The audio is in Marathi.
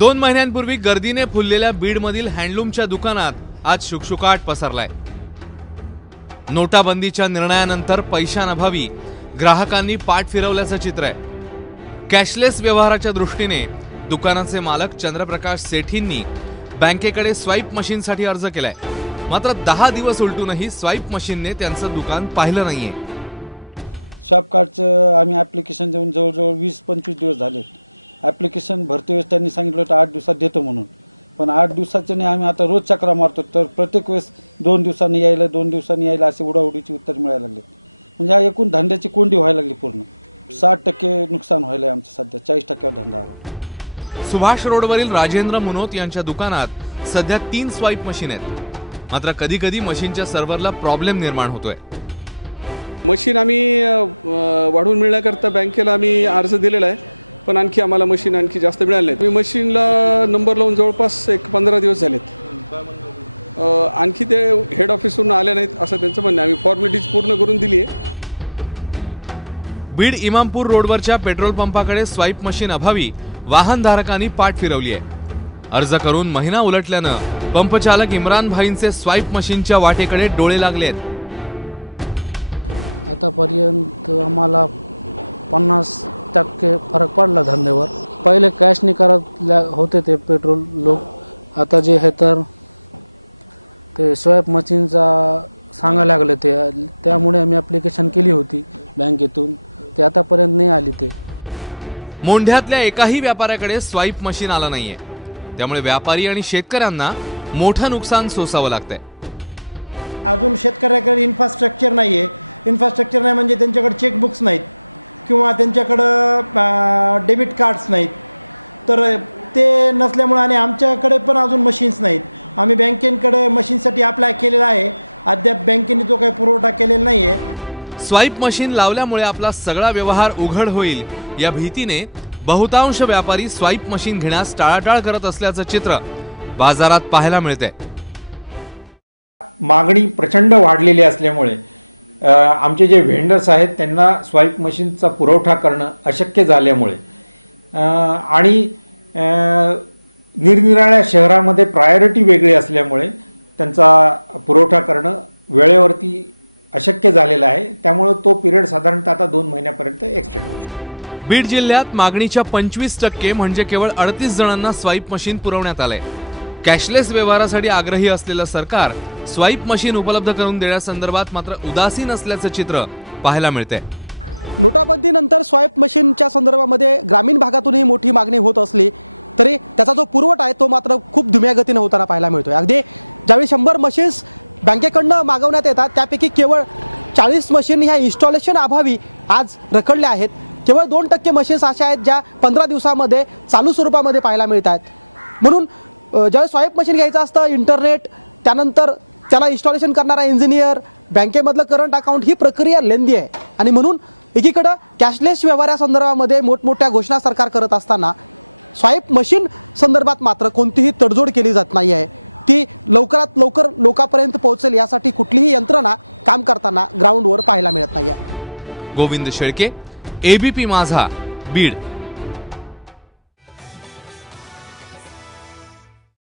2 महिन्यांपूर्वी गर्दीने फुललेल्या बीडमधील हँडलूमच्या दुकानात आज शुकशुकाट पसरलाय। नोटाबंदीच्या निर्णयानंतर पैशांअभावी ग्राहकांनी पाठ फिरवल्याचं चित्र आहे। कॅशलेस व्यवहाराच्या दृष्टीने दुकानाचे मालक चंद्रप्रकाश सेठींनी बँकेकडे स्वाईप मशीनसाठी अर्ज केलाय। मात्र 10 दिवस उलटूनही स्वाईप मशीनने त्यांचं दुकान पाहिलं नाहीये। सुभाष रोडवरील राजेंद्र मुनोत यांच्या दुकानात सध्या 3 स्वाईप मशीन आहेत। मात्र कधी कधी मशीनच्या सर्व्हरला प्रॉब्लेम निर्माण होतोय। Beed Imampur रोडवरच्या petrol पंपाकडे swipe machine अभावी वाहनधारकांनी पाठ फिरवली आहे। अर्ज करून महिना उलटल्यानं पंपचालक इम्रान भाईंचे स्वाईप मशीनच्या वाटेकडे डोळे लागलेत। मोंढ्यातल्या एकाही व्यापाऱ्याकडे स्वाईप मशीन आला नाहीये। त्यामुळे व्यापारी आणि शेतकऱ्यांना मोठं नुकसान सोसावं लागतंय। स्वाईप मशीन लावल्यामुळे आपला सगळा व्यवहार उघड होईल या भीतीने बहुतांश व्यापारी स्वाईप मशीन घेण्यास टाळाटाळ करत असल्याचं चित्र बाजारात पाहायला मिळतंय। बीड जिल्ह्यात मागणीच्या 25% म्हणजे केवळ 38 जणांना स्वाईप मशीन पुरवण्यात आलंय। कॅशलेस व्यवहारासाठी आग्रही असलेलं सरकार स्वाईप मशीन उपलब्ध करून देण्यासंदर्भात मात्र उदासीन असल्याचं चित्र पाहायला मिळतंय। गोविंद शेळके, एबीपी माझा, बीड।